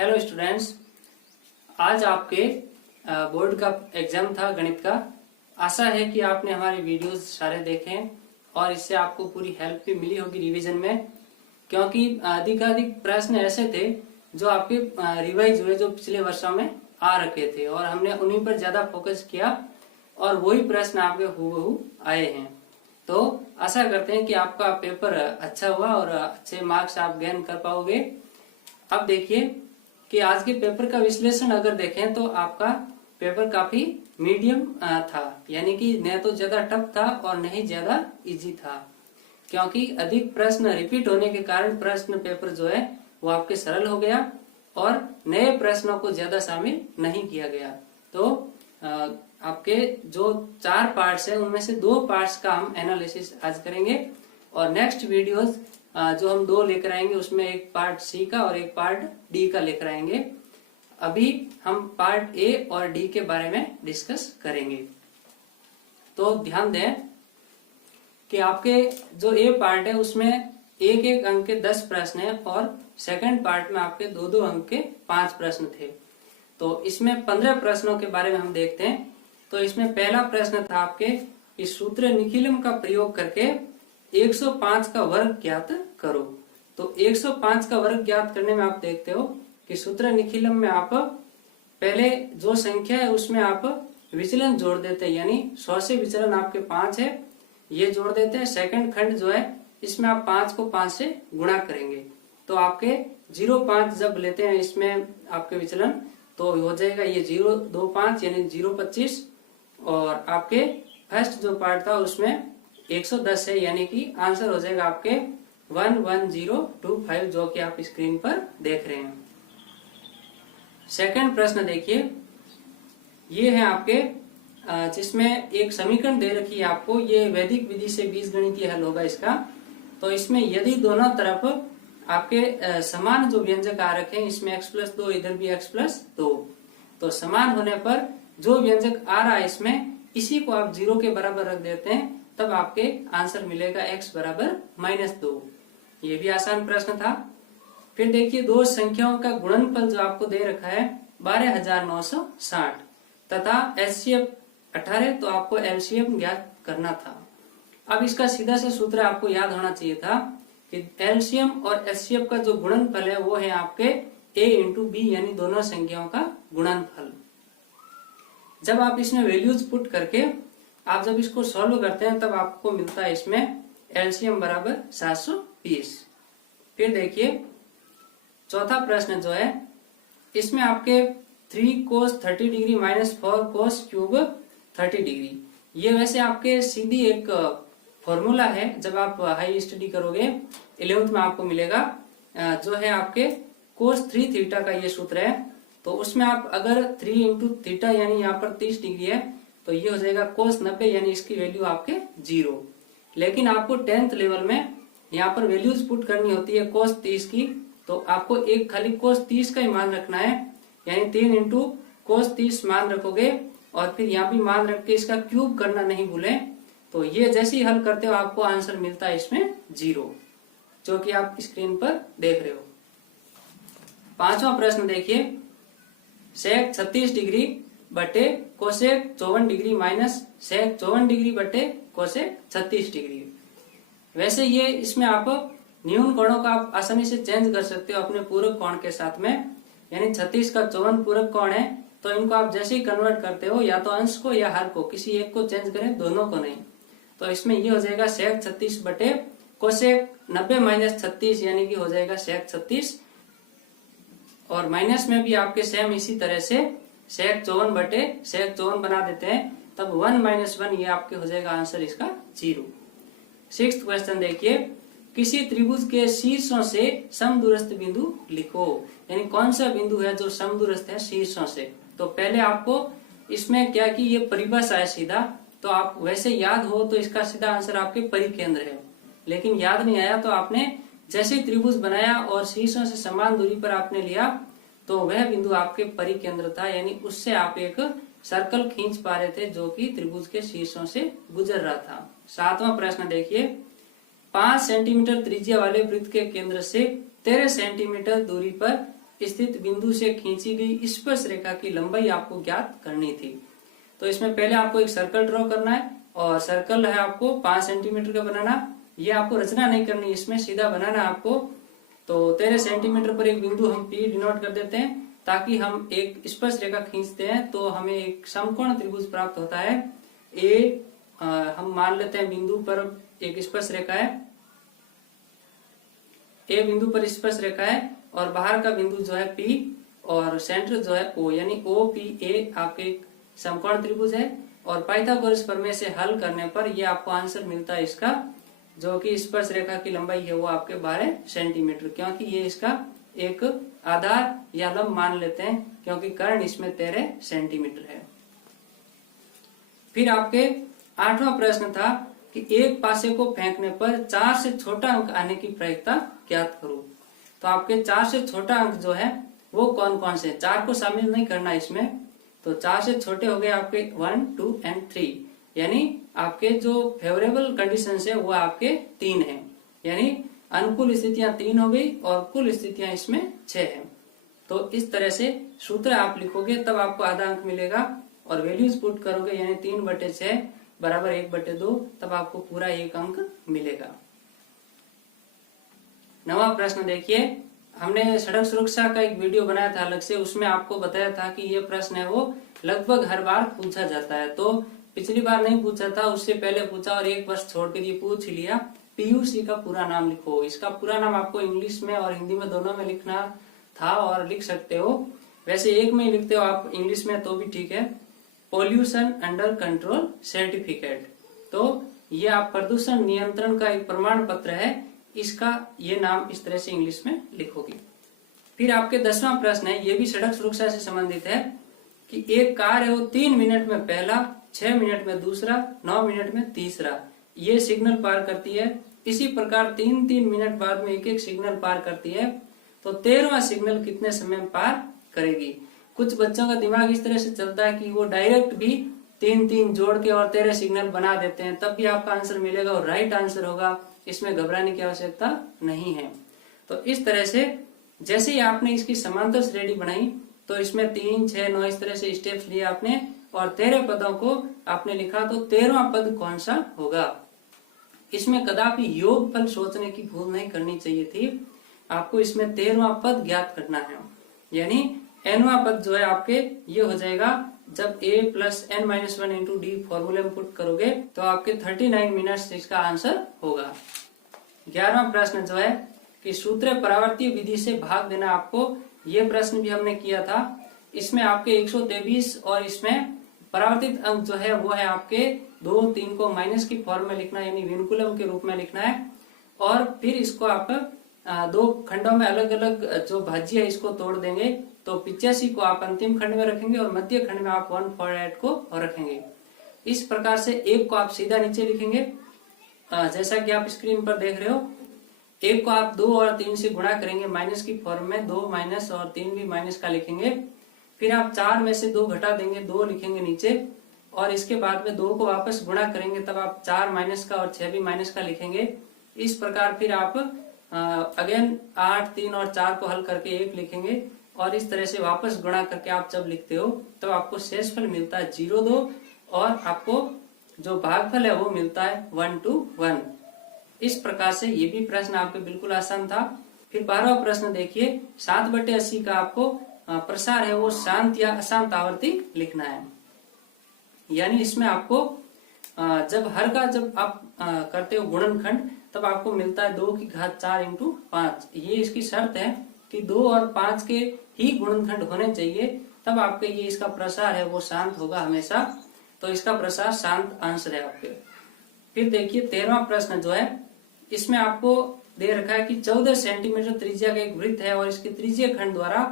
Hello students, आज आपके board का एग्जाम था गणित का। आशा है कि आपने हमारे वीडियोस सारे देखे और इससे आपको पूरी हेल्प भी मिली होगी रिवीजन में, क्योंकि अधिकाधिक प्रश्न ऐसे थे जो आपके रिवाइज हुए, जो पिछले वर्षों में आ रखे थे और हमने उन्हीं पर ज्यादा फोकस किया और वही प्रश्न आपके हूबहू आए हैं। तो आशा करते हैं कि आपका पेपर अच्छा हुआ और अच्छे मार्क्स आप गेन कर पाओगे। अब देखिए कि आज के पेपर का विश्लेषण अगर देखें तो आपका पेपर काफी मीडियम था, यानी कि न तो ज्यादा टफ था और न ही ज्यादा इजी था, क्योंकि अधिक प्रश्न रिपीट होने के कारण प्रश्न पेपर जो है वो आपके सरल हो गया और नए प्रश्नों को ज्यादा शामिल नहीं किया गया। तो आपके जो 4 पार्ट्स हैं उनमें से 2 पार्ट्स का हम एनालिसिस आज करेंगे और नेक्स्ट वीडियोस जो हम 2 लेकर आएंगे उसमें एक पार्ट सी का और एक पार्ट डी का लेकर आएंगे। अभी हम पार्ट ए और डी के बारे में डिस्कस करेंगे। तो ध्यान दें कि आपके जो ए पार्ट है उसमें एक एक अंक के 10 प्रश्न है और सेकंड पार्ट में आपके 2-2 अंक के 5 प्रश्न थे। तो इसमें 15 प्रश्नों के बारे में हम देखते हैं। तो इसमें पहला प्रश्न था आपके, इस सूत्र निखिलम का प्रयोग करके 105 का वर्ग ज्ञात करो। तो 105 का वर्ग ज्ञात करने में आप देखते हो कि सूत्र निखिलम में आप पहले जो संख्या है उसमें आप विचलन जोड़ देते हैं, यानी 100 से विचलन आपके 5 है, ये जोड़ देते हैं। सेकंड खंड जो है इसमें आप 5 को 5 से गुणा करेंगे तो आपके 0.5 जब लेते हैं इसमें आपके विचलन तो हो जाएगा ये 0.25 यानी 0.25 और आपके फर्स्ट जो पार्ट था उसमें 110 है, यानी कि आंसर हो जाएगा आपके 11025 जो कि आप स्क्रीन पर देख रहे हैं। सेकंड प्रश्न देखिए, ये है आपके जिसमें एक समीकरण दे रखी है आपको, ये वैदिक विधि से बीजगणितीय हल होगा इसका। तो इसमें यदि दोनों तरफ आपके समान जो व्यंजक आ रखे हैं, इसमें x+2 इधर भी x+2, तो समान होने पर जो व्यंजक आ रहा है इसमें इसी को आप 0 के बराबर रख देते हैं, तब आपके आंसर मिलेगा x बराबर -2। ये भी आसान प्रश्न था। फिर देखिए, दो संख्याओं का गुणनफल जो आपको दे रखा है 12960 तथा HCF 18, तो आपको LCM ज्ञात करना था। अब इसका सीधा सा सूत्र आपको याद होना चाहिए था कि LCM और HCF का जो गुणनफल है वो है आपके A × B, यानी दोनों संख्याओं का गुणनफल। जब आप इसमें वैल्यूज पुट करके आप जब इसको सॉल्व करते हैं तब आपको मिलता है इसमें LCM बराबर 720। फिर देखिए चौथा प्रश्न जो है इसमें आपके 3 cos 30 degree - 4 cos cube 30 degree, ये वैसे आपके सीधी एक फॉर्मूला है, जब आप हाई स्टडी करोगे 11th में आपको मिलेगा, जो है आपके cos 3 थीटा का ये सूत्र है। तो उसमें आप अगर 3 × थीटा यानी यहाँ पर 30 डिग्री है तो ये हो जाएगा cos 90, यानी इसकी वैल्यू आपके 0। लेकिन आपको 10th लेवल में यहाँ पर वैल्यूज पुट करनी होती है cos 30 की, तो आपको एक खाली cos 30 का ही मान रखना है, यानी 3 × cos 30 मान रखोगे और फिर यहाँ भी मान रख के इसका क्यूब करना नहीं भूलें। तो ये जैसे ही हल करते हो आपको आंसर मिलता है इसमें 0, जो कि आप स्क्रीन पर देख रहे हो। पांचवा प्रश्न देखिए, sec 36 डिग्री बटे cosec 54 degree minus sec 54 degree बटे कोसेक 36 डिग्री। वैसे ये इसमें आप न्यून कोणों का आप आसानी से चेंज कर सकते हो अपने पूरक कोण के साथ में, यानी 36 का 54 पूरक कोण है, तो इनको आप जैसे ही कन्वर्ट करते हो या तो अंश को या हर को, किसी एक को चेंज करें, दोनों को नहीं। तो इसमें ये हो जाएगा sec 36 बटे कोसेक 90 - 36, यानी कि हो जाएगा sec 36, और माइनस में भी आपके सेम इसी तरह से sec 54 बटे sec 54 बना देते हैं, तब 1 - 1 ये आपके हो जाएगा आंसर इसका 0। 6th क्वेश्चन देखिए, किसी त्रिभुज के शीर्षों से समदूरस्थ बिंदु लिखो, यानी कौन सा बिंदु है जो समदूरस्थ है शीर्षों से। तो पहले आपको इसमें क्या कि ये परिभाषा है सीधा, तो आप वैसे याद हो तो इसका सीधा आंसर आपके परिकेंद्र है, लेकिन याद नहीं आया तो आपने जैसे त्रिभुज बनाया और शीर्षों से समान दूरी पर आपने लिया तो वह बिंदु आपके परिकेंद्र था, यानी उससे आप एक सर्कल खींच पा रहे थे जो कि त्रिभुज के शीर्षों से गुजर रहा था। 7वां प्रश्न देखिए, 5 सेंटीमीटर त्रिज्या वाले वृत्त के केंद्र से 13 सेंटीमीटर दूरी पर स्थित बिंदु से खींची गई स्पर्श रेखा की लंबाई आपको ज्ञात करनी थी। तो इसमें पहले आपको एक सर्कल ड्रॉ करना है और सर्कल है आपको 5 सेंटीमीटर का बनाना। ये आपको रचना नहीं करनी, इसमें सीधा बनाना आपको। तो 13 सेंटीमीटर पर एक बिंदु हम P डिनोट कर देते हैं ताकि हम एक स्पर्श रेखा खींचते हैं तो हमें एक समकोण त्रिभुज प्राप्त होता है। ए हम मान लेते हैं बिंदु पर एक स्पर्श रेखा है, ए बिंदु पर स्पर्श रेखा है और बाहर का बिंदु जो है P और सेंटर जो है O, यानी OPA आपके एक समकोण त्रिभुज है। और पाइथागोरस प्रमेय से हल करने पर ये आपको आंसर मिलता है इसका, जो कि स्पर्श रेखा की लंबाई है वो आपके 12 सेंटीमीटर, क्योंकि ये इसका एक आधार या लंब मान लेते हैं क्योंकि कर्ण इसमें 13 सेंटीमीटर है। फिर आपके 8वां प्रश्न था कि एक पासे को फेंकने पर 4 से छोटा अंक आने की प्रायिकता ज्ञात करो। तो आपके 4 से छोटा अंक जो है वो कौन कौन से, 4 को शामिल नहीं करना इसमें। तो 4 से छोटे हो गए आपके 1, 2 एंड 3, यानी आपके जो फेवरेबल कंडीशन है वो आपके 3 हैं, यानी अनुकूल स्थितियां 3 हो गई और कुल स्थितियां इसमें 6 है। तो इस तरह से सूत्र आप लिखोगे तब आपको आधा अंक मिलेगा और वैल्यूज पुट करोगे, यानी 3/6 बराबर 1/2, तब आपको पूरा 1 अंक मिलेगा। 9वां प्रश्न देखिए, हमने सड़क सुरक्षा का एक वीडियो बनाया था अलग से, उसमें आपको बताया था कि ये प्रश्न है वो लगभग हर बार पूछा जाता है। तो पिछली बार नहीं पूछा था, उससे पहले पूछा और एक वर्ष छोड़ के ये पूछ लिया। पीयूसी का पूरा नाम लिखो। इसका पूरा नाम आपको इंग्लिश में और हिंदी में दोनों में लिखना था और लिख सकते हो, वैसे एक में ही लिखते हो आप इंग्लिश में तो भी ठीक है। पोल्यूशन अंडर कंट्रोल सर्टिफिकेट, तो ये आप प्रदूषण नियंत्रण का एक प्रमाण पत्र है, इसका ये नाम इस तरह से इंग्लिश में लिखोगे। फिर आपके 10वां प्रश्न है, ये भी सड़क सुरक्षा से संबंधित है कि एक कार है वो 3 मिनट में पहला, 6 मिनट में दूसरा, 9 मिनट में तीसरा ये सिग्नल पार करती है। इसी प्रकार 3-3 मिनट बाद में एक सिग्नल पार करती है, तो 13वां सिग्नल कितने समय में पार करेगी। कुछ बच्चों का दिमाग इस तरह से चलता है कि वो डायरेक्ट भी 3-3 जोड़ के और 13 सिग्नल बना देते हैं, तब भी आपका आंसर मिलेगा और राइट आंसर होगा, इसमें घबराने की आवश्यकता नहीं है। तो इस तरह से जैसे ही आपने इसकी समांतर श्रेणी बनाई तो इसमें 3, 6, 9 इस तरह से स्टेप्स लिए आपने और 13 पदों को आपने लिखा, तो 13वां पद कौन सा होगा। इसमें कदापि योगफल सोचने की भूल नहीं करनी चाहिए थी, आपको इसमें 13वां पद ज्ञात करना है, यानी nवां पद जो है आपके ये हो जाएगा जब a + n-1 × d फॉर्मूले में पुट करोगे तो आपके 39 मिनट्स इसका आंसर होगा। 11वां प्रश्न जो है कि सूत्र परावर्तीय विधि से भाग देना, आपको ये प्रश्न भी हमने किया था। इसमें आपके 123 और इसमें परावर्तित अंक जो है वो है आपके 2, 3 को माइनस की फॉर्म में लिखना है, यानी विनकुलम के रूप में लिखना है। और फिर इसको आप 2 खंडों में अलग अलग जो भाज्य है इसको तोड़ देंगे, तो 85 को आप अंतिम खंड में रखेंगे और मध्य खंड में आप 148 को रखेंगे। इस प्रकार से एक को आप सीधा नीचे लिखेंगे जैसा कि आप स्क्रीन पर देख रहे हो। एक को आप 2 और 3 से गुणा करेंगे माइनस की फॉर्म में, 2 माइनस और 3 भी माइनस का लिखेंगे। फिर आप 4 में से 2 घटा देंगे, 2 लिखेंगे नीचे और इसके बाद में 2 को वापस गुणा करेंगे, तब आप 4 माइनस का और 6 भी माइनस का लिखेंगे। इस प्रकार फिर आप अगेन 8, 3 और 4 को हल करके 1 लिखेंगे और इस तरह से वापस गुणा करके आप जब लिखते हो तो आपको शेषफल मिलता है 0-2 और आपको जो भागफल है वो मिलता है 1:1। इस प्रकार से ये भी प्रश्न आपके बिल्कुल आसान था। फिर 12वां प्रश्न देखिए, 7/80 का आपको प्रसार है वो शांत या अशांत आवर्ती लिखना है, यानी इसमें आपको जब हर का जब आप करते हो गुणनखंड तब आपको मिलता है 2 की घात 4 × 5। ये इसकी शर्त है कि 2 और 5 के ही गुणनखंड होने चाहिए, तब आपके ये इसका प्रसार है वो शांत होगा हमेशा, तो इसका प्रसार शांत आंसर है आपके। फिर देखिए 13वां प्रश्न जो है इसमें आपको दे रखा है कि 14 सेंटीमीटर त्रिज्या का एक वृत्त है और इसके त्रिज्यीय खंड द्वारा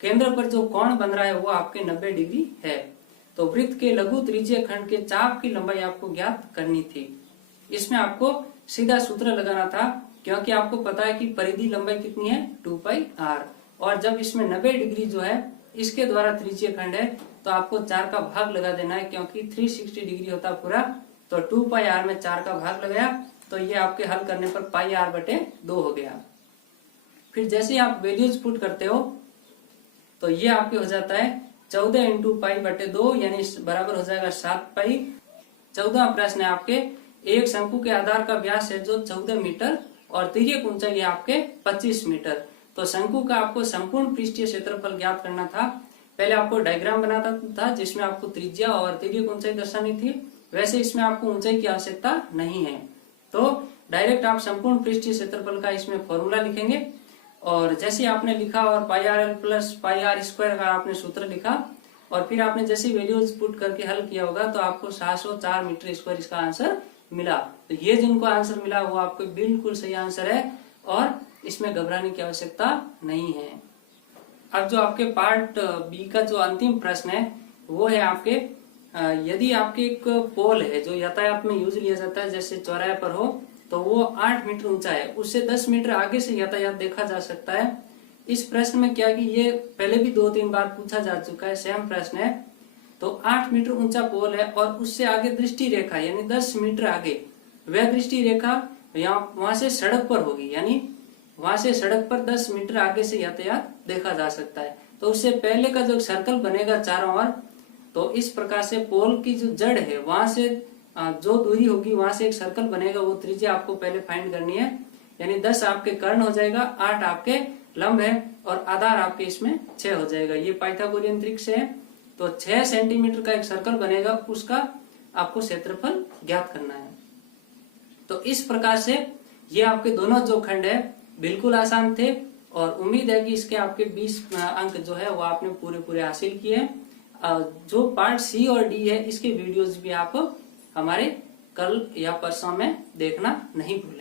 केंद्र पर जो कोण बन रहा है वो आपके 90 डिग्री है। तो वृत्त के लघु त्रिज्यीय खंड के चाप की लंबाई आपको ज्ञात करनी थी। इसमें आपको सीधा सूत्र लगाना था क्योंकि आपको पता है कि परिधि लंबाई कितनी है 2πr, और जब इसमें 90 डिग्री जो है इसके द्वारा त्रिज्यीय खंड है तो आपको 4 का भाग लगा देना है, क्योंकि 360 डिग्री होता पूरा, तो 2πr में 4 का भाग लगाया तो ये आपके हल करने पर πr/2 हो गया। फिर जैसे आप वैल्यूज पुट करते हो तो ये आपके हो जाता है 14 इंटू पाई बटे 2 यानी बराबर हो जाएगा 7 पाई। 14वां प्रश्न है आपके, एक शंकु के आधार का व्यास है जो 14 मीटर और तिर्यक ऊंचाई है आपके 25 मीटर। तो शंकु का आपको संपूर्ण पृष्ठीय क्षेत्रफल ज्ञात करना था। पहले आपको डायग्राम बनाता था जिसमें आपको त्रिज्या और तिर्यक ऊंचाई दर्शानी थी, वैसे इसमें आपको ऊंचाई की आवश्यकता नहीं है। तो डायरेक्ट आप संपूर्ण पृष्ठीय क्षेत्रफल का इसमें फॉर्मूला लिखेंगे और जैसे आपने लिखा और pi r l plus pi r square का आपने सूत्र लिखा और फिर आपने जैसे वैल्यूज पुट करके हल किया होगा तो आपको 704 मीटर स्क्वायर इसका आंसर मिला। तो ये जिनको आंसर मिला वो आपको बिल्कुल सही आंसर है और इसमें घबराने की आवश्यकता नहीं है। अब जो आपके पार्ट बी का जो अंतिम प्रश्न है वो है आपके, यदि आपके एक पोल है जो यातायात में यूज लिया जाता है, जैसे चौराहे पर हो तो वो 8 मीटर ऊंचा है, उससे 10 मीटर आगे से यातायात देखा जा सकता है। इस प्रश्न में क्या कि ये पहले भी 2-3 बार पूछा जा चुका है, सेम प्रश्न है। तो 8 मीटर ऊंचा पोल है और उससे आगे दृष्टि रेखा यानी 10 मीटर आगे वह दृष्टि रेखा वहां से सड़क पर होगी, यानी वहां से सड़क पर 10 मीटर आगे से यातायात देखा जा सकता है। तो उससे पहले का जो सर्कल बनेगा चारों ओर, तो इस प्रकार से पोल की जो जड़ है वहां से जो दूरी होगी वहां से एक सर्कल बनेगा, वो त्रिज्या आपको पहले फाइंड करनी है। यानी 10 आपके कर्ण हो जाएगा, 8 आपके लंब है और आधार आपके इसमें 6 हो जाएगा। ये पाइथागोरियन ट्रिक से है। तो 6 सेंटीमीटर का एक सर्कल बनेगा, उसका आपको क्षेत्रफल ज्ञात करना है। तो इस प्रकार से ये आपके दोनों जो खंड है बिल्कुल आसान थे और उम्मीद है कि इसके आपके 20 अंक जो है वो आपने पूरे हासिल किए। जो पार्ट सी और डी है इसके वीडियोज भी आप हमारे कल या परसों में देखना नहीं भूलें।